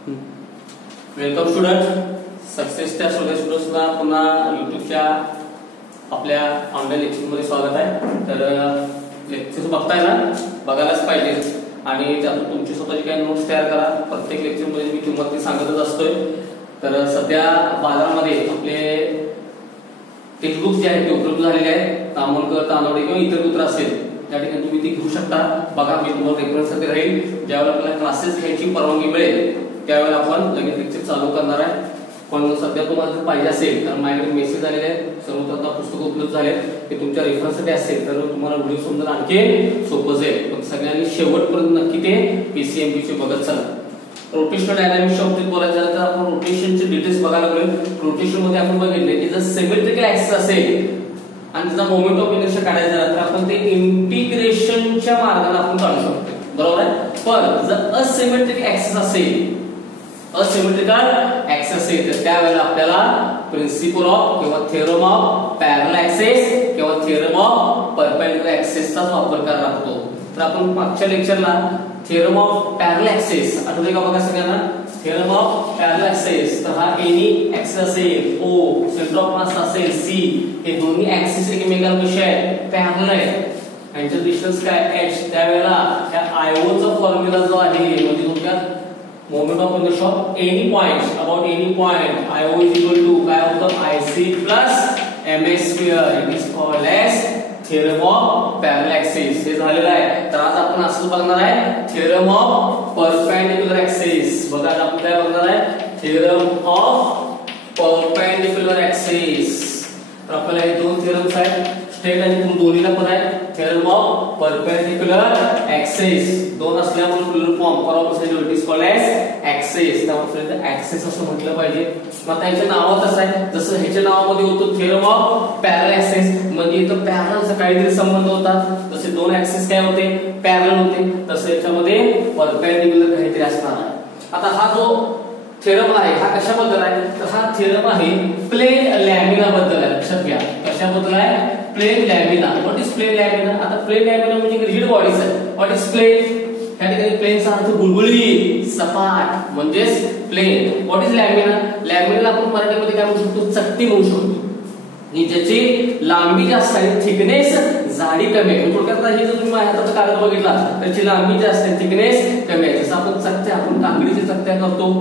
Welcome student, सक्सेसच्या सगळ्या स्टुडंट्सना पुन्हा यूट्यूबच्या आपल्या ऑनलाईन लेक्चरमध्ये स्वागत आहे. तर लेक्चर बघताय ना, बघायलाच पाहिजे आणि त्यातून तुमची स्वतःची काही नोट्स तयार करा. प्रत्येक लेक्चरमध्ये मी तुम्हाला ते सांगतच असतोय. तर सध्या बाजारामध्ये आपले टेक्स्टबुक्स जे आहेत ते उपलब्ध झालेले आहेत. तामोलकर, तानवडे किंवा इतर कुत्र असेल त्या ठिकाणी तुम्ही ते घेऊ शकता. बघा, मी तुम्हाला रेफरन्ससाठी राहील. ज्यावेळेला आपल्याला क्लासेस घ्यायची परवानगी मिळेल त्यावेळेला आपण लगेच लेक्चर चालू करणार आहे. पण सध्या तुम्हाला जर पाहिजे असेल तर माझ्याकडे मेसेज आलेले आहेत, सर्व आता पुस्तकं उपलब्ध झाले आहेत. ते तुमच्या रेफरन्ससाठी असेल तर तुम्हाला व्हिडिओ समजून आणखी सोपं जाईल. पण सगळ्यांनी शेवटपर्यंत नक्की ते पीसीएमपीचे बघत चला. रोटेशनल डायनामिक्सच्या बाबतीत बोलायचं झालं तर आपण रोटेशनचे डिटेल्स बघायला लागलो. रोटेशन मध्ये आपण बघितले की जर सिमेट्रिकल ऍक्सिस असेल आणि त्याचा मोमेंट ऑफ इनर्शिया काढायचा झाला तर आपण ते इंटिग्रेशनच्या मार्गाने आपण काढू शकतो, बरोबर आहे. पण जर असिमेट्रिक ऍक्सिस असेल, असिमेट्रिकल ऍक्सिस असेल तर त्यावेळेला आपल्याला प्रिन्सिपल ऑफ किंवा थिअरम ऑफ पॅरलल ऍक्सिस किंवा थिअरम ऑफ परपेंडिक्युलर ऍक्सिसचाच वापर करावा लागतो. तर आपण मागच्या लेक्चरला थिअरम ऑफ पॅरलल ऍक्सिस आठवते का बघा सगळ्यांना. थिअरम ऑफ पॅरलल ऍक्सिस, तर हा एनी ऍक्सिस असेल, ओ सेंटर ऑफ मास असेल सी, हे दोन्ही ऍक्सिस एकमेकांना कसे आहेत, पॅरलल आहेत. यांचं डिस्टन्स काय h. त्यावेळेला त्या आयओ चा फॉर्म्युला जो आहे म्हणजे तुमच्या moment of inertia of any point about any point I O is equal to काय होतं, I C plus ms square. It is called as theorem of parallel axis. हे झालेलं आहे. तर आज आपण असं बघणार आहे थिअरम ऑफ परपेंडिक्युलर ऍक्सिस. बघा आपण काय बघणार आहे, थिअरम ऑफ परपेंडिक्युलर ऍक्सिस. तर आपल्याला हे दोन थिअरम्स आहेत, स्ट्रेट आणि दोन्हीला पण आहे. थिअरम ऑफ परपेंडिक्युलर ऍक्सिस दोन असल्यामुळे प्लुरल फॉर्म परॉपोजिट it is called as axis. त्यामुळे ऍक्सिस असं म्हटलं पाहिजे. मग त्याच्या नावात असं आहे, जसं ह्याच्या नावामध्ये होतं थिअरम ऑफ पॅरलल ऍक्सिस, म्हणजे इथं पॅरललचा काहीतरी संबंध होता. जसे दोन ऍक्सिस काय होते, पॅरलल होते, तसं याच्यामध्ये परपेंडिक्युलर काहीतरी असणार आहे. आता हा जो थिअरम आहे हा कशाबद्दल आहे, तर हा थिअरम आहे प्लेन लॅमिना बद्दल आहे. लक्षात घ्या, कशाबद्दल आहे, plane lamina. What is plane lamina. आता प्लेन लॅमिना म्हणजे रिजिड बॉडीज आहे. व्हॉट इज प्लेन, या ठिकाणी प्लेनचा अर्थ गुळगुळीत, सपाट म्हणजेच प्लेन. What is lamina. लॅमिनाला आपण मराठीमध्ये काय म्हणू शकतो, चकती म्हणू शकतो, की ज्याची लांबी जास्त आहे, थिकनेस जाडी कमी आहे. थोडक्यात हे जर तुम्ही हाताचा कागद बघितला त्याची लांबी जास्त आहे, थिकनेस कमी आहे. जसं आपण चकत्या, आपण काकडीच्या चकत्या करतो,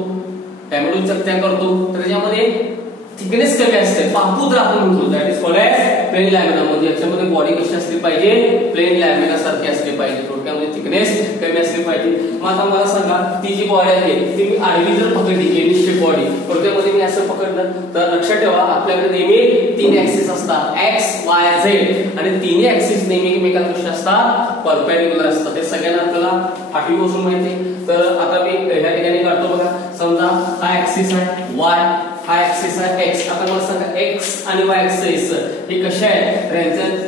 टॅमॅटो चकत्या करतो, तर त्याच्यामध्ये थिकनेस कमी असते, पापूद्र आपण म्हणतो. That is called as plane lamina. म्हणजे याच्यामध्ये बॉडी कशी असली पाहिजे, प्लेन लॅमिना सारखी असली पाहिजे, थोडक्यामध्ये थिकनेस कमी असली पाहिजे. मग आता मला सांगा, ती जी बॉडी आहे ती मी आडवी जर पकडली, एनी शेप बॉडी, थोडक्यामध्ये मी असं पकडलं तर लक्षात ठेवा आपल्याकडे नेहमी तीन ऍक्सिस असतात, एक्स वाय झेड, आणि तिन्ही ऍक्सिस नेहमी एकमेकांना कसे असतात, परपेंडिक्युलर असतात. हे सगळ्यांना आपल्याला आठवीपासून माहिती आहे. तर आता मी ह्या ठिकाणी काढतो बघा. समजा हा ऍक्सिस आहे वाय, हा ऍक्सिस आहे एक्स. आता मला सांगा एक्स आणि वाय ऍक्सिस हे कसे आहेत,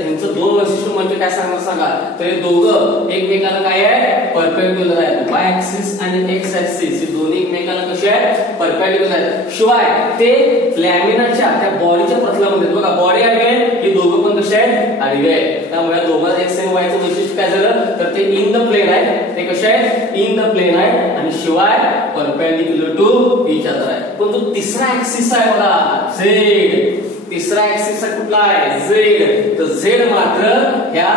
यांचं दोन वैशिष्ट्य म्हणजे काय सांगणार सांगा. तर हे दोघं एकमेकांना काय आहे, परपेंडिक्युलर आहेत. वाय ऍक्सिस आणि एक्स ऍक्सिस हे दोन्ही एकमेकांना कसे आहेत, परपेंडिक्युलर आहेत. शिवाय ते लॅमिनाच्या त्या बॉडीच्या प्रतलामध्ये बघा, बॉडी आडवी आहे, हे दोघं पण कसे आहेत, आडवे आहेत. त्यामुळे दोघं एक्स आणि वाय चं वैशिष्ट्य काय झालं, तर ते इन द प्लेन आहे. ते कसे आहेत, इन द प्लेन आहे, आणि शिवाय परपेंडिक्युलर टू ईच अदर आहे. पण जो तिसरा ऍक्सिस आहे बघा, झेड, तिसरा ऍक्सिस कुठला आहे, झेड. तर झेड मात्र ह्या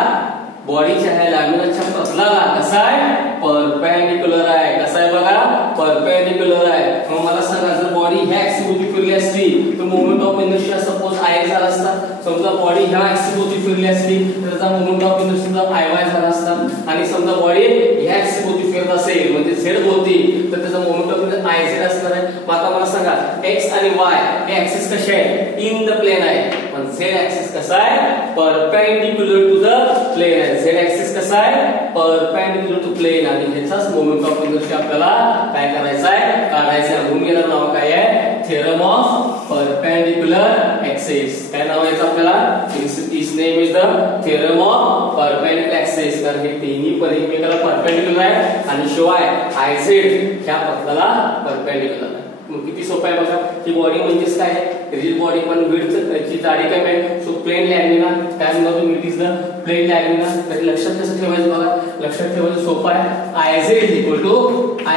बॉडीच्या ह्या लॅमिनाच्या प्रतलाला कसा आहे, परपेंडिक्युलर आहे. कसा आहे बघा, परपेंडिक्युलर आहे. मग मला सांगा, जर बॉडी ह्या ऍक्सिस भोवती फिरली असती तर moment of inertia suppose I झाला असता. समजा बॉडी ह्या ऍक्सिस भोवती फिरली असती तर त्याचा moment of inertia I Y झाला असता. आणि समजा बॉडी ह्या ऍक्सिस भोवती फिरत असेल म्हणजे झेड भोवती, तर त्याचा moment of inertia I Z असणार आहे. मग आता मला सांगा, एक्स आणि वाय हे ऍक्सिस कसे आहेत, इन द प्लेन आहे, पण झेड ऍक्सिस कसा आहे, परपेंडिक्युलर टू द प्लेन आहे. झेड ऍक्सिस कसा आहे, परपेंडिक्युलर टू प्लेन, आणि ह्याचाच मोमेंट ऑफ इनर्शिया आपल्याला काय करायचा आहे, काढायचा आहे. म्हणून याला नाव काय आहे, थिअरम ऑफ परपेंडिक्युलर ऍक्सिस. काय नाव आहे आपल्याला, is name is the theorem of perpendicular axis. कारण हे तिन्ही पण एकमेकाला परपेंडिक्युलर आहे आणि शिवाय आय झेड ह्या प्रतलाला परपेंडिक्युलर आहे. किती सोपं आहे बघा. ही बॉडी म्हणजेच काय रिजिड बॉडी पण विड्थची जाडी कमी आहे. सो प्लेन लॅमिना काय म्हणतो तुम्ही, it is the plane lamina. तर लक्षात कसं ठेवायचं बघा, लक्षात ठेवायचं सोपं आहे. Iz is equal to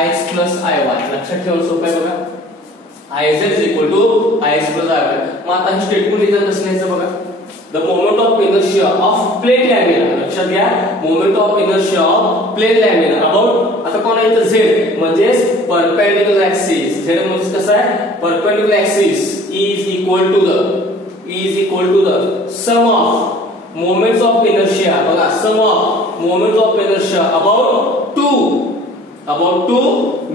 Ix plus Iy. लक्षात ठेवायचं सोपं आहे बघा. Iz is equal to Ix plus Iy. मग आता हे स्टेटमेंट लिहिताना कसं लिहायचं बघा. The moment of inertia of plane lamina, लक्षात घ्या, moment of inertia of plane lamina about, आता कोण आहे Z म्हणजे perpendicular axis. Z म्हणजे कसं आहे, perpendicular axis is equal to the sum of moments of inertia. बघा, sum of moments of inertia about two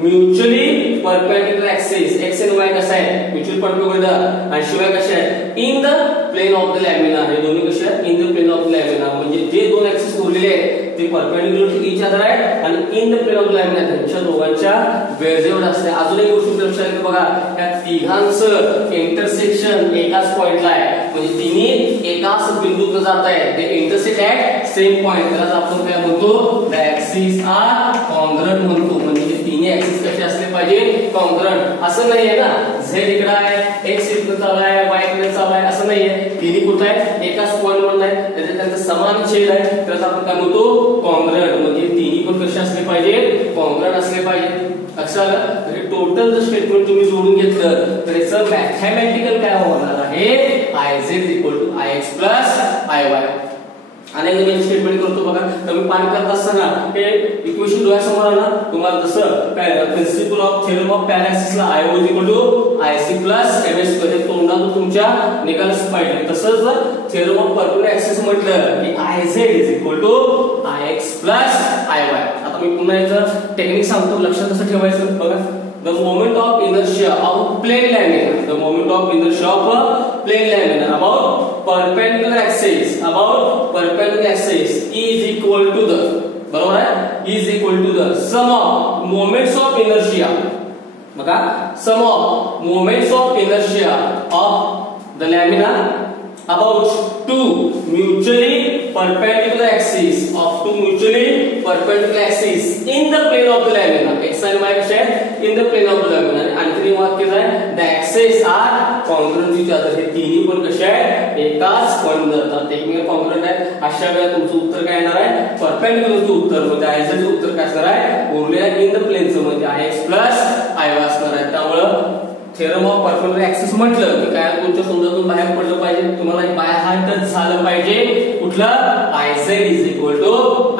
mutually perpendicular axis. X and Y कसं आहे, mutually perpendicular, आणि शिवाय कसे आहे, in the plane of the lamina. हे दोन्ही कसे आहेत, in the plane of the lamina. म्हणजे जे दोन ऍक्सिस उरलेले आहेत ते परपेंडिक्युलर टू इच अदर आहेत आणि in the plane of the lamina त्यांच्या दोघांच्या बेरजेवर असते. अजून एक गोष्ट लक्षात घ्या बघा, या तिघांचं इंटरसेक्शन एकाच पॉइंटला आहे. म्हणजे तिन्ही एकाच बिंदूत जात आहेत. ते इंटरसेक्ट ऍट सेम पॉइंट. त्याला आपण काय म्हणतो, द ऍक्सिस आर कॉन्ग्रुएंट म्हणतो. म्हणजे तिन्ही ऍक्सिस कसे असले पाहिजे, कॉन्ग्रुएंट. असं नाहीये ना झेड इकडे आहे, एक्स इकडे चालू आहे, वाय इकडे चालू आहे, असं नाहीये. तिन्ही कुठे आहे, एकाच पॉइंट वर आहे, त्याचे त्यांचं समान छेद आहे. त्याला आपण काय म्हणतो, कॉन्ग्रुएंट. म्हणजे तिन्ही पण कसे असले पाहिजे, कॉन्ग्रुएंट असले पाहिजे. लक्षात आलं. तर टोटल जर स्टेटमेंट तुम्ही जोडून घेतलं तर याचं मॅथमॅटिकल काय होणार आहे, Iz equal to Ix plus Iy. अनेक नवीन स्टेटमेंट करतो बघा. तुम्ही पान करत असताना हे इक्वेशन डोळ्यासमोर आलं तुम्हाला, जसं काय प्रिन्सिपल ऑफ थेरम ऑफ पॅरासिसला I equal to Ic plus ms हे तोंडातून तुमच्या निकालास पाहिजे. तसंच जर थेरम ऑफ परपेंडिक्युलर ऍक्सिस म्हटलं की Iz is equal to Ix plus Iy. आता मी पुन्हा याचं टेक्निक सांगतो, लक्षात कसं ठेवायचं बघा. The moment of inertia of plane lamina, the moment of inertia of plane lamina about perpendicular axis is equal to the, बरोबर आहे, is equal to the sum of moments of inertia. बघा, sum of moments of inertia of the lamina about two mutually perpendicular axes in the plane of the lamina. X and Y कसे आहेत, in the plane of the lamina. आणि आणखी वाक्य आहे, the axes are congruent with each other. हे तिन्ही पण कसे आहेत, एकाच पॉइंट जातात, एकमेकांना कॉन्ग्रुएंट आहेत. अशा वेळेला तुमचं उत्तर काय येणार आहे, परपेंडिक्युलरचं उत्तर. म्हणजे आयचं उत्तर काय असणार आहे, उरलेल्या इन द प्लेनचं म्हणजे Ix प्लस Iy असणार आहे. त्यामुळं थेरम ऑफ परपेंडिक्युलर ऍक्सिस म्हटलं की काय तुमच्या समजातून बाहेर पडलं पाहिजे, तुम्हाला बाय हार्टच झालं पाहिजे. कुठलं, Iz is equal to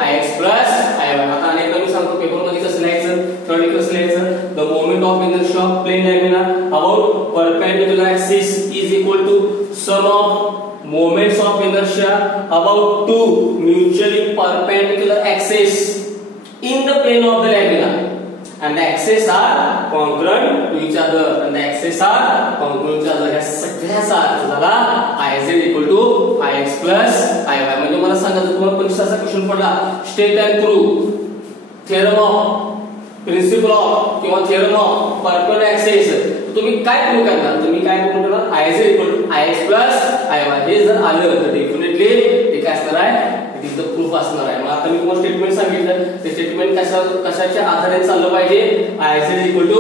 Ix plus Iy. आता अनेकदा मी सांगतो पेपर मध्ये कसं लिहायचं, थर्ड कसं लिहायचं. The moment of inertia of plane lamina about perpendicular axis is equal to sum of moments of inertia about two mutually perpendicular axis in the plane of the lamina, and the axes are congruent to each other, and the axes are congruent to each other. ह्या सगळ्याचा अर्थ झाला Iz equal to Ix plus Iy. म्हणजे मला सांगा, जर तुम्हाला परीक्षेचा क्वेश्चन पडला, state and prove theorem of principle of किंवा थेरम ऑफ परपेंडिक्युलर ऍक्सिस, तर तुम्ही काय प्रूव्ह करणार, तुम्ही काय प्रूव्ह करणार, Iz equal to Ix plus Iy. हे जर आलं तर डेफिनेटली ते काय असणार आहे, तिथं प्रूफ असणार आहे. मग आता मी तुम्हाला स्टेटमेंट सांगितलं, ते स्टेटमेंट कशाच्या आधारे चाललं पाहिजे, Iz equal to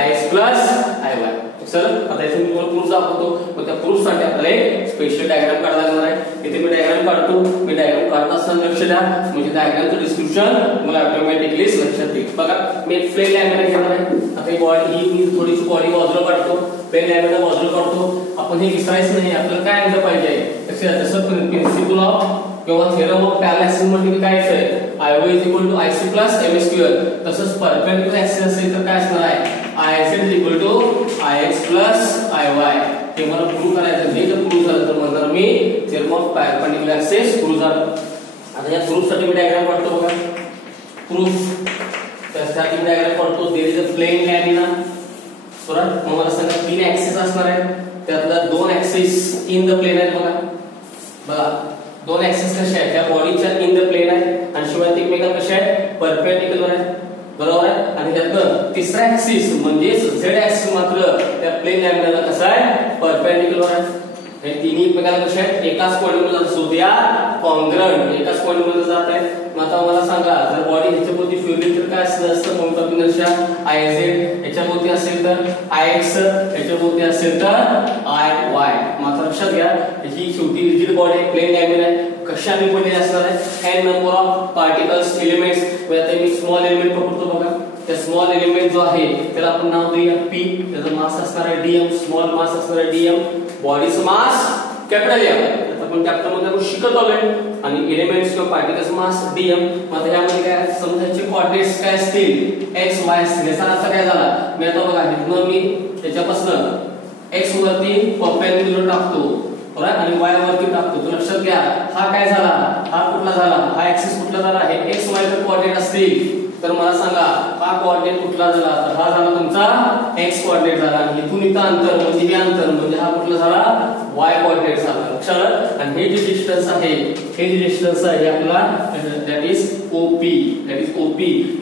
Ix plus Iy. चल आता इथे मी तुम्हाला प्रूफ दाखवतो. मग त्या प्रूफ साठी आपल्याला एक स्पेशल डायग्राम काढायला लागणार आहे. इथे मी डायग्राम काढतो. मी डायग्राम काढत असताना लक्ष द्या, म्हणजे डायग्रामचं डिस्क्रिप्शन मला ऑटोमॅटिकली लक्षात येईल. बघा, मी एक प्लेन लॅमिना घेणार आहे. आता ही बॉडी, ही थोडीशी बॉडी बाजूला काढतो, प्लेन लॅमिना बाजूला काढतो. आपण हे विसरायचं नाही, आपल्याला काय आणलं पाहिजे, जसं प्रिन्सिपल ऑफ किंवा थेरम ऑफ पॅरलल ऍक्सिस म्हणजे काय आहे, Iy is equal to Ic plus ms square. तसंच परपेंडिक्युलर ऍक्सिस असेल तर काय असणार आहे, Iz is equal to Ix plus Iy. हे मला प्रूव्ह करायचं. हे जर प्रूव्ह झालं तर म्हणणार मी theorem of perpendicular axis prove झालं. आता या प्रूफ साठी मी डायग्राम काढतो. बघा, प्रूफ त्यासाठी मी डायग्राम काढतो. There is a plane lamina, बरोबर. मग मला सांगा तीन ऍक्सिस असणार आहेत, त्यातला दोन ऍक्सिस इन द प्लेन आहेत. बघा, दोन ऍक्सिस कशा आहेत, त्या बॉडीच्या इन द प्लेन आहे आणि शिवाय एकमेकांना कशा आहेत, परपेंडिक्युलर आहे, बरोबर आहे. आणि त्यातलं तिसरा ऍक्सिस म्हणजे झेड ऍक्सिस मात्र त्या प्लेन लॅमिनाला कसा आहे, परपेंडिक्युलर आहे. हे तिन्ही एकमेकांना कशा आहेत, एकाच पॉइंटवर जातात. सो दे आर कॉन्ग्रुएंट, एकाच पॉइंटवर जात आहेत. मग आता मला सांगा, जर बॉडी ह्याच्याभोवती फिरली तर काय असतं मोमेंट ऑफ इनर्शिया Iz, ह्याच्याभोवती असेल तर Ix, ह्याच्याभोवती असेल तर Iy. मात्र लक्षात घ्या ही शेवटी रिजिड बॉडी आहे, प्लेन लॅमिना आहे, कशाने बनलेली असणार आहे, n number of particles elements. आता मी स्मॉल एलिमेंट पकडतो बघा, त्या स्मॉल एलिमेंट जो आहे त्याला आपण नाव देऊया p, त्याचा मास असणार आहे dm, स्मॉल मास असणार आहे dm, बॉडीचं मास कॅपिटल M. आता आपण चॅप्टर मध्ये आपण शिकत आलोय आणि एलिमेंट्स किंवा पार्टिकल्स मास dm. मग यामध्ये काय समजायचे कोऑर्डिनेट्स काय असतील, x y असतील. याचा अर्थ काय झाला, मी आता बघा इथनं मी त्याच्यापासून x वरती परपेंडिक्युलर टाकतो बरोबर आणि y वरती टाकतो, तर लक्षात घ्या हा काय झाला, हा कुठला झाला, हा ऍक्सिस कुठला झाला, हे x y चे कोऑर्डिनेट असतील तर मला सांगा हा कोऑर्डिनेट कुठला झाला, तर हा झाला तुमचा x कोऑर्डिनेट झाला आणि इथून इथं अंतर म्हणजे हे अंतर म्हणजे हा कुठला झाला y कोऑर्डिनेट झाला. लक्षात. आणि हे जे डिस्टन्स आहे, हे जे डिस्टन्स आहे आपला दॅट इज OP,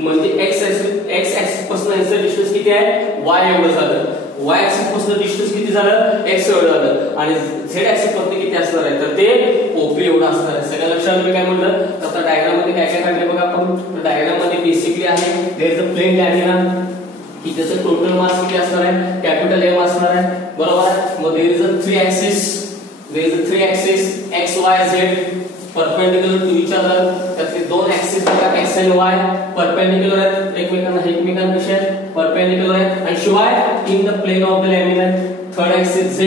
म्हणजे x ऍक्सिस पासून याचं डिस्टन्स किती आहे, y एवढं झालं. y ऍक्सिस पासून डिस्टन्स किती झालं, x एवढं झालं आणि z ऍक्सिस पासून किती असणार आहे, तर ते OP एवढं असणार आहे. सगळं लक्षात मी काय म्हटलं, आता डायग्राम मध्ये काय काय काढले बघा आपण. डायग्राम मध्ये बेसिकली आहे there is a plane lamina, की त्याचं टोटल मास किती असणार आहे, कॅपिटल M असणार आहे बरोबर आहे. मग there is a three axis x y z perpendicular to each other. त्यातले दोन ऍक्सिस बघा x आणि y परपेंडिक्युलर आहेत एकमेकांपाशी परपेंडिक्युलर आहेत आणि शिवाय in the plane of the lamina. Third axis z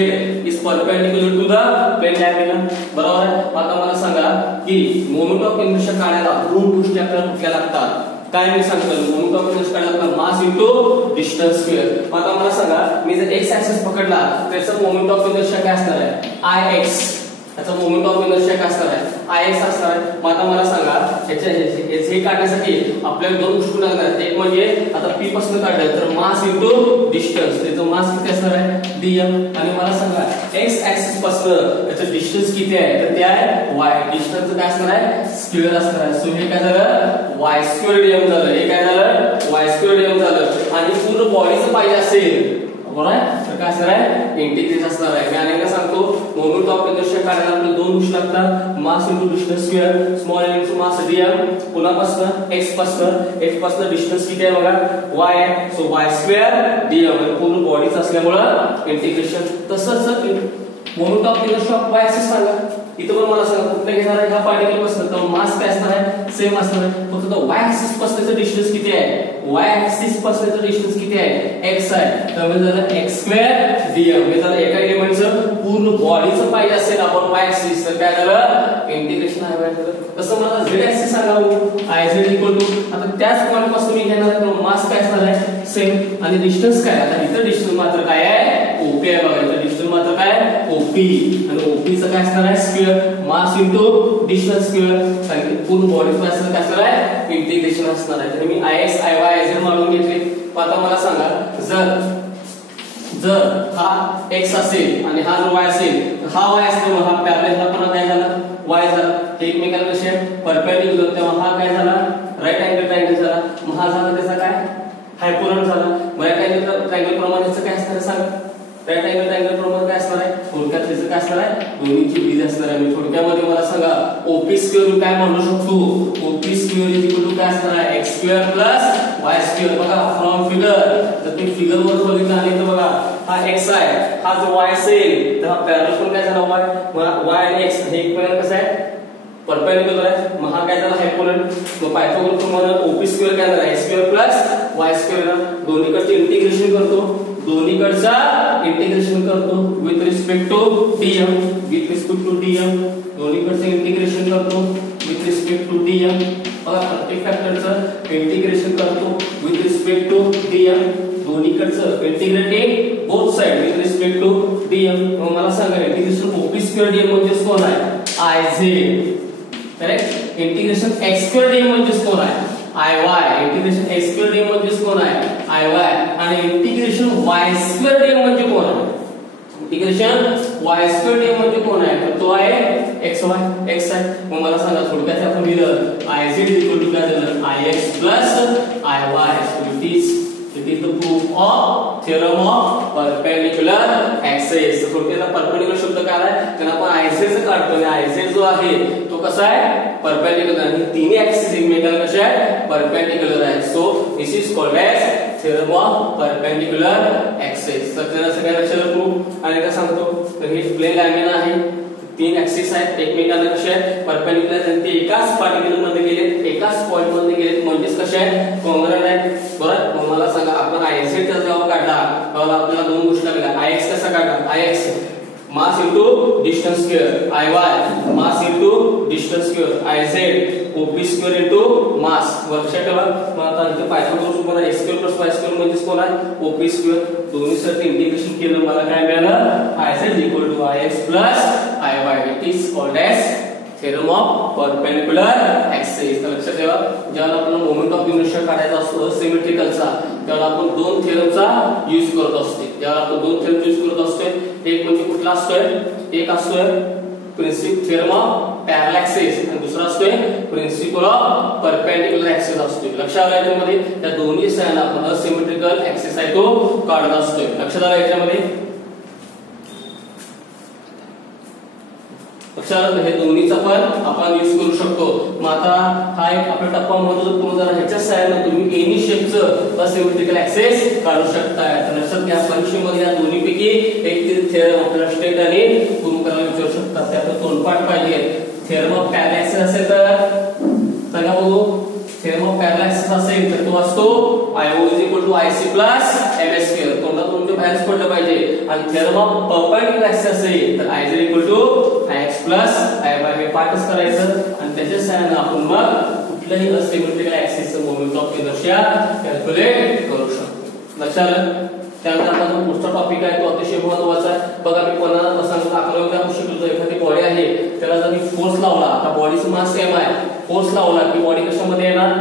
is perpendicular to the plane lamina बरोबर आहे. आता मला सांगा की मोमेंट ऑफ इनर्शिया काढायला दोन गोष्टी आपल्याला कुठल्या लागतात, काय मी सांगतो, मोमेंट ऑफ इनर्शिया काढायला मास इनटू डिस्टन्स स्क्वेअर. आता मला सांगा मी जर x ऍक्सिस पकडला त्याचा मोमेंट ऑफ इनर्शिया काय असणार आहे, Ix. याचा मोमेंट ऑफ इनर्शिया काय असणार आहे, Ix असणार आहे. मग आता मला सांगा हे काढण्यासाठी आपल्याला दोन गोष्टी लागणार आहेत. एक म्हणजे आता p पासून काढलं तर मास इनटू डिस्टन्स, त्याचं मास किती असणार आहे dm. आणि मला सांगा x ऍक्सिस पासून त्याचं डिस्टन्स किती आहे, तर ते आहे y. डिस्टन्स काय असणार आहे, स्क्वेअर असणार आहे. सो हे काय झालं y² dm झालं, हे काय झालं y² dm झालं. आणि पूर्ण बॉडीचं पाहिजे असेल बरोबर आहे तर काय असणार आहे, इंटिग्रेट असणार आहे. मी अनेकदा सांगतो मोमेंट ऑफ इनर्शिया काढायला आपल्याला दोन गोष्टी लागतात, mass into distance square, small एलिमेंटचं मास dm, पुन्हा पासून x पासून डिस्टन्स किती आहे बघा y आहे. सो y² dm आणि पूर्ण बॉडीच असल्यामुळे इंटिग्रेशन. तसंच moment of inertia of y axis सांगा, इथं पण मला सांगा कुठलं घेणार आहे, ह्या पार्टिकल पासून तर मास काय असणार आहे, सेम असणार आहे. फक्त y ऍक्सिस पासूनचं डिस्टन्स किती आहे, y ऍक्सिस पासूनचं डिस्टन्स किती आहे, x आहे. तर म्हणजे झालं x² dm. म्हणजे झालं एका एलिमेंटचं पूर्ण बॉडीचं पाहिजे असेल आपण y ऍक्सिस तर काय झालं इंटिग्रेशन आहे झालं. तसं मला z ऍक्सिस सांगावं Iz इक्वल टू, आता त्याच पॉइंट पासून मी घेणार आहे मास काय असणार आहे सेम आणि डिस्टन्स काय, आता इथं डिस्टन्स मात्र काय आहे OP आहे बघा. इथं डिस्टन्स मात्र काय OP आणि OP चं काय असणार आहे स्क्वेअर, मास इनटू डिस्टन्स स्क्वेअर आणि पूर्ण बॉडीचं काय असणार आहे इंटिग्रेशन असणार आहे. तर मी Ix Iy Iz मानून घेतले. आता मला सांगा जर हा x असेल आणि हा जर y असेल तर हा y असतो हा पॅरलल हा पुन्हा काय झाला y झाला. हे एकमेकांना कसे परपेंडिक्युलर, तेव्हा हा काय झाला राईट अँगल ट्रायंगल झाला. मग हा झाला त्याचा काय हायपोरन झाला. राईट अँगल ट्रायंगल प्रमाणेच काय असणार सांगा, राईट अँगल ट्रायंगल प्रमाणे काय असणार आहे, थोडक्यात त्याचं काय असणार आहे दोन्हीची बेरीज असणार आहे. मी थोडक्यामध्ये मला सांगा OP² काय म्हणू शकतो, OP² काय असणार आहे x² y². बघा फ्रॉम फिगर जर तुम्ही फिगर वर बघितलं आणि तर बघा हा x आहे, हा जो y असेल तर हा पॅरलल पण काय झाला y आणि x हे एकमेकांना कसं आहे परपेंडिक्युलर आहे. मग हा काय झाला हायपोरन. मग पायथागोरस प्रमाणे OP² काय झाला x² y². दोन्हीकडचे इंटिग्रेशन करतो, विथ रिस्पेक्ट टू dm, दोन्हीकडचे इंटिग्रेशन करतो विथ रिस्पेक्ट टू dm. बघा प्रत्येक फॅक्टरचं इंटिग्रेशन करतो विथ रिस्पेक्ट टू dm, दोन्हीकडचं integrating both side with respect to dm. मग मला सांगा इंटिग्रेशन OP² dm म्हणजे कोण आहे Iz, correct. Integration x² dm म्हणजे कोण आहे Iy, इंटिग्रेशन x² dm म्हणजे कोण आहे Iy आणि इंटिग्रेशन y² dm म्हणजे कोण आहे, इंटिग्रेशन y² dm म्हणजे कोण आहे तर तो आहे x आहे. मग मला सांगा थोडक्यात आपण लिहिलं Iz काय झालं Ix Iy. It is the proof of theorem of perpendicular axis. थोडक्यात परपेंडिक्युलर शब्द काय आहे त्यांना आपण Iz काढतो आणि Iz जो आहे तो कसा आहे परपेंडिक्युलर आणि तिन्ही ऍक्सिस एकमेकांना कसे आहे परपेंडिक्युलर आहे. So this is called as theorem of perpendicular axis. तर त्याला सगळ्या लक्षात ठेवू आणि काय सांगतो, तर हे प्लेन लॅमिना आहे, 3 ऍक्सिस आहेत, एकमेकांना कसे आहेत परपेंडिक्युलर आणि ते एकाच पार्टिकल मध्ये गेलेत, एकाच पॉइंट मध्ये गेलेत, म्हणजेच कसे आहेत कॉंग्रुएंट आहेत. बरोबर. मग मला सांगा आपण आयझेड जेव्हा काढला तेव्हा आपल्याला 2 गोष्टी लागल्या. आयएक्स कसा काढला, I x mass into distance square, I y mass into distance square, I z OP square into mass. लक्षात ठेवा. मग आता इथे पायथागोरस करून तुम्हाला x square plus y square म्हणजे कोण आहे ओपी स्क्वेअर. दोन्ही साठी इंटिग्रेशन केलं मला काय मिळालं, I z equal to I x plus I y. It is called as theorem of perpendicular axis. लक्षात ठेवा. जेव्हा आपण मोमेंट ऑफ इनर्शिया काढायचा असतो सिमेट्रिकलचा, तेव्हा आपण 2 थेरमचा यूज करत असतो. जेव्हा आपण 2 थेरम यूज करत असतो, एक म्हणजे कुठला असतोय, एक असतोय principle theorem of parallel axis आणि दुसरा असतोय प्रिन्सिपल ऑफ परपेंडिक्युलर ऍक्सिस असतोय. लक्षात आलं याच्यामध्ये त्या दोन्ही साइन आपण असिमेट्रिकल ऍक्सिस आहे तो काढत असतोय. लक्षात आलं याच्यामध्ये. लक्षात हे दोन्हीचा पण आपण यूज करू शकतो. मग आता हा एक आपला टप्पा महत्त्वाचा पूर्ण झाला. ह्याच्या सहाय्याने तुम्ही एनी शेपचं असिमेट्रिकल ऍक्सिस काढू शकताय. तर लक्षात घ्या परीक्षेमध्ये या दोन्हीपैकी एक थेरम आपल्याला स्टेट आणि प्रूव्ह करायला विचारू शकतात. त्यात तोंडपाठ पाहिजे. थेरम ऑफ पॅरलल ऍक्सिस असेल तर सांगा बघू, थेरम ऑफ पॅरलल ऍक्सिस असेल तर तो असतो IO is equal to IC plus MS square. तोंडात तुमच्या बाहेरच पडलं पाहिजे. आणि थेरम ऑफ परपेंडिक्युलर ऍक्सिस असेल तर IZ equal to IX plus IY. हे पाठच करायचं आणि त्याच्या सहाय्याने आपण मग कुठल्याही असिमेट्रिकल ऍक्सिसचं मोमेंट ऑफ इनर्शिया कॅल्क्युलेट करू शकतो. लक्षात आलं. त्यानंतर आता जो पुढचा टॉपिक आहे तो अतिशय महत्त्वाचा आहे. बघा मी पुन्हा सांगतो 11व्या वर्षी शिकलो. एखादी बॉडी आहे त्याला जर मी फोर्स लावला, आता बॉडीचं मास सेम आहे, फोर्स लावला की बॉडी कशामध्ये येणार,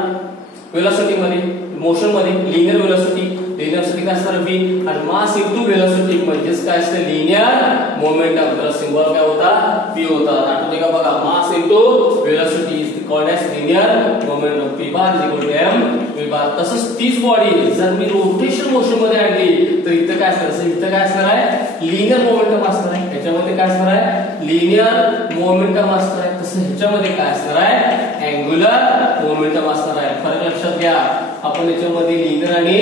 वेलोसिटी मध्ये, मोशन मध्ये, लिनियर वेलोसिटी. लिनियर वेलोसिटी काय असणार v आणि मास इनटू वेलोसिटी म्हणजेच काय असतं लिनियर मोमेंटम. तर सिंबल काय होता p होता. आठवते का बघा, mass into velocity is called as linear momentum. p bar is equal to m v bar. तसंच तीच बॉडी जर मी रोटेशन मोशन मध्ये आणली तर इथं काय असणार, इथं काय असणार आहे लिनियर मोमेंटम असणार आहे. ह्याच्यामध्ये काय असणार आहे लिनियर मोमेंटम असणार आहे. तसं ह्याच्यामध्ये काय असणार आहे अँग्युलर मोमेंटम असणार आहे. फरक लक्षात घ्या. आपण याच्यामध्ये लिनियर आणि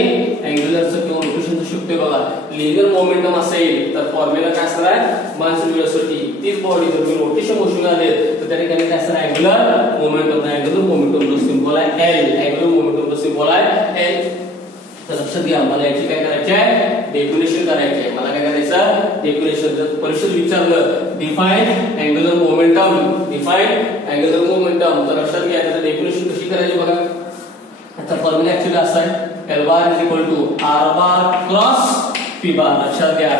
अँग्युलरचं किंवा रोटेशनचं शिकतोय बघा. लिनियर मोमेंटम असेल तर फॉर्म्युला काय असणार आहे मास वेलोसिटी. तीच बॉडी जर मी रोटेशन मोशन आले तर त्या ठिकाणी काय असणार अँग्युलर मोमेंटम. अँग्युलर मोमेंटमचा सिम्बॉल आहे L. अँग्युलर मोमेंटमचा सिम्बॉल आहे L. तर लक्षात घ्या. मला याची काय करायची आहे डेफिनेशन करायची आहे. मला काय करायचं डेफिनेशन. जर परीक्षेत विचारलं define angular momentum, define angular momentum, तर लक्षात घ्या त्याचं डेफिनेशन कशी करायची बघा. आता फॉर्म्युला ऍक्च्युअली असा आहे L bar is equal to R bar cross P bar. लक्षात घ्या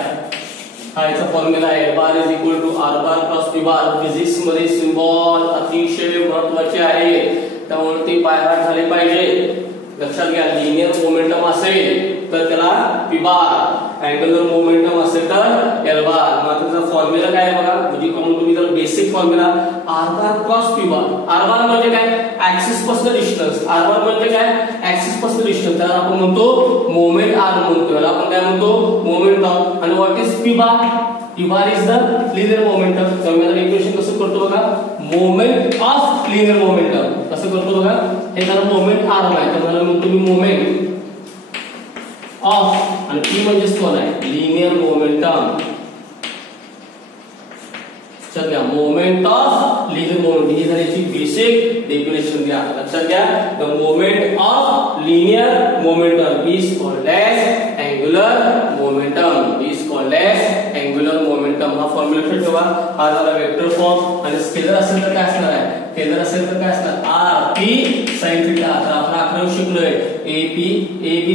हा याचा फॉर्म्युला आहे L bar is equal to R bar cross P bar. Physics मध्ये सिम्बॉल अतिशय महत्त्वाचे आहे त्यामुळे ते बाय हार्ट झाले पाहिजे. लक्षात घ्या. लिनियर मोमेंटम असेल तर त्याला P बार, अँग्युलर मोमेंटम असेल तर L बार. मग त्याचा फॉर्म्युला काय आहे बघा, म्हणजे कॉमन तुम्ही त्याला basic formula R bar cross P बार. R बार म्हणजे काय ऍक्सिस पासून डिस्टन्स. R बार म्हणजे काय ऍक्सिस पासून डिस्टन्स. त्याला आपण म्हणतो मोमेंट R म्हणतो. याला आपण काय म्हणतो मोमेंटम. आणि what is P bar, P bar is the linear momentum. तर मी आता इक्वेशन कसं करतो बघा, मोमेंट ऑफ लिनियर मोमेंटम कसं करतो बघा. हे त्याला मोमेंट R आहे तर मला म्हणतो मी मोमेंट ऑफ आणि P म्हणजे कोण आहे लिनियर मोमेंटम. लक्षात घ्या मोमेंट ऑफ लिनियर मोमेंट ही झाल्याची बेसिक डेफिनेशन घ्या. लक्षात घ्या the moment of linear momentum is called as angular momentum. Is called as angular momentum. हा फॉर्म्युला लक्षात ठेवा. हा झाला वेक्टर फॉर्म. आणि स्केलर असेल तर काय असणार आहे, स्केलर असेल तर काय असणार r p sin थीटा. तर आपण 11 शिकलोय ab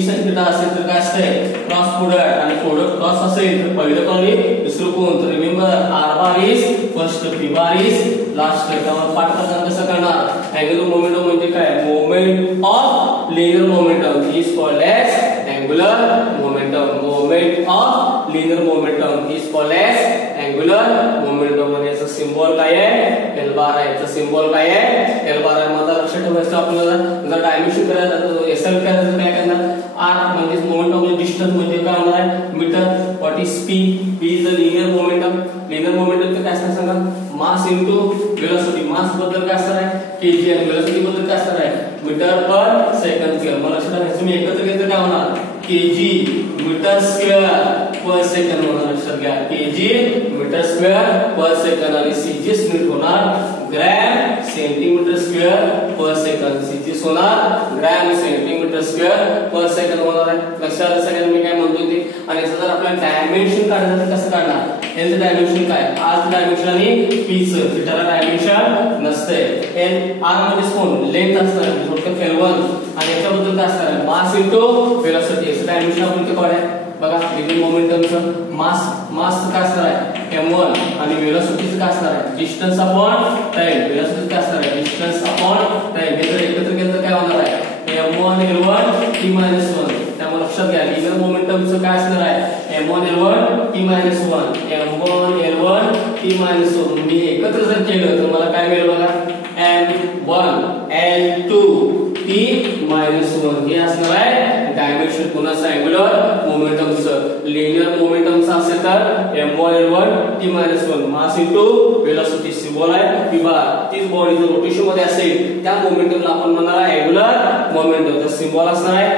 sin थीटा असेल तर काय असते क्रॉस प्रोडक्ट. आणि प्रोडक्ट क्रॉस असेल तर पहिलं कोण दुसरं कोण. तर remember r bar is first, P bar is last. त्यामुळे पाठ करताना कसं करणार अँग्युलर मोमेंटम म्हणजे काय moment of linear momentum is called as angular momentum. Moment of linear momentum is called as angular momentum. म्हणजे याचा सिम्बॉल काय आहे L बार आहे. याचा सिम्बॉल काय आहे L बार आहे. मग आता लक्षात ठेवायचं आपल्याला जर डायमेन्शन करायचं तर SL करायचं काय करणार R म्हणजे मोमेंट ऑफ डिस्टन्स म्हणजे काय होणार आहे metre. What is P, P is the linear momentum. Linear momentum काय असणार सांगा मास इनटू वेलोसिटी. मास बद्दल काय असणार आहे kg आणि वेलोसिटी बद्दल काय असणार आहे मीटर पर सेकंड स्क्वेअर. मला लक्षात ठेवायचं मी एकत्र घेतलं काय होणार मीटर स्क्वेअर पर सेकंड होणार, लक्षात घ्या केजी मीटर स्क्वेअर पर सेकंड आणि सीजीएस मिनिट होणार ग्रॅम सेंटीमीटर स्क्वेअर पर सेकंड, सीजीएस होणार ग्रॅम सेंटीमीटर स्क्वेअर पर सेकंड होणार आहे. लक्षात आलं सगळ्यांना मी काय म्हणतो ते. आणि याचं जर आपल्याला डायमेन्शन काढायचं तर कसं काढणार, याचं डायमेन्शन काय, आर डायमेन्शन आणि पीचं थीटाला डायमेन्शन नसते. एल आर मध्ये कोण लेंथ असणार थोडक्यात L1 आणि याच्याबद्दल काय असणार मास इंटू वेलोसिटी. याचं डायमेन्शन आपण ते काढाय बघा. लिनियर मोमेंटमचं मास काय असणार आहे m1 आणि वेलोसिटीचं काय असणार आहे डिस्टन्स अपॉन टाइम. वेलोसिटी काय असणार आहे डिस्टन्स अपॉन टाइम. हे जर एकत्र केलं तर काय होणार आहे m1 L1 t-1. त्यामुळे लक्षात घ्या लिनियर मोमेंटमचं काय असणार आहे m1 L1 t-1 m1 L1 t-1. मी एकत्र जर केलं तर मला काय मिळेल बघा m1 L2 t-1. हे असणार आहे डायमेन्शन कोणाचं अँग्युलर मोमेंटमचं. लिनियर मोमेंटमचं असेल तर m1 L1 t-1 mass into velocity symbol आहे p बार. तीच बॉडी जर रोटेशन मध्ये असेल त्या मोमेंटमला आपण म्हणणार आहे अँग्युलर मोमेंटम. तर सिम्बॉल असणार आहे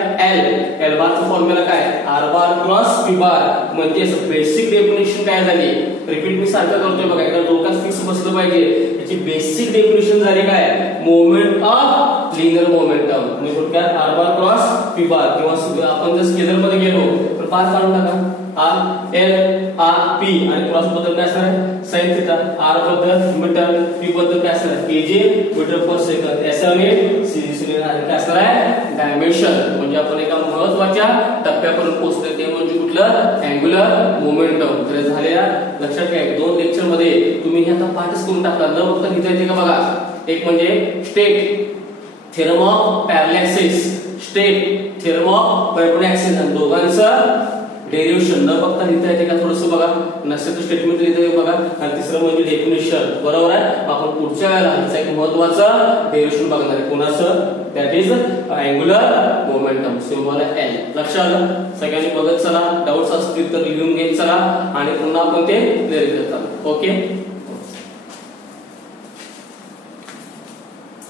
l बारचा फॉर्म्युला काय r बार क्रॉस p बार. म्हणजे बेसिक डेफिनेशन काय झाली, रिपीट मी सारखं करतोय बघा, एकदा डोक्यात फिक्स बसलं पाहिजे. याची बेसिक डेफिनेशन झाली काय मोमेंट ऑफ लिनियर मोमेंटम. म्हणजे थोडक्यात r बार क्रॉस p बार. किंवा आपण जर स्केलर मध्ये गेलो तर बार काढून टाका r l r p आणि क्रॉस बद्दल काय असणार आहे sin थीटा, r बद्दल मीटर, p बद्दल काय असणार आहे kg मीटर पर सेकंड. याचा आणि सीजी काय असणार आहे डायमेन्शन. म्हणजे आपण एका महत्त्वाच्या टप्प्यापर्यंत पोहोचलो ते म्हणजे कुठलं अँग्युलर मोमेंटम. तर झालेल्या लक्षात घ्या 2 लेक्चर मध्ये तुम्ही हे आता पाठच करून टाकला न फक्त लिहिता येते का बघा. एक म्हणजे state theorem of parallel axis, state theorem of perpendicular axis आणि दोघांचं डेरिव्हेशन न बघता लिहिता येते का थोडंसं बघा. नसेल स्टेटमेंट लिहिता येते बघा. आणि तिसरं म्हणजे डेफिनेशन. बरोबर आहे. आपण पुढच्या वेळेला याचं एक महत्त्वाचं डेरिव्हेशन बघणार आहे कोणाचं that is angular momentum. Symbol आहे एल. लक्षात आलं सगळ्यांनी बघत चला. डाऊट्स असतील तर लिहून घेत चला आणि पुन्हा आपण ते क्लिअर करत चला. ओके.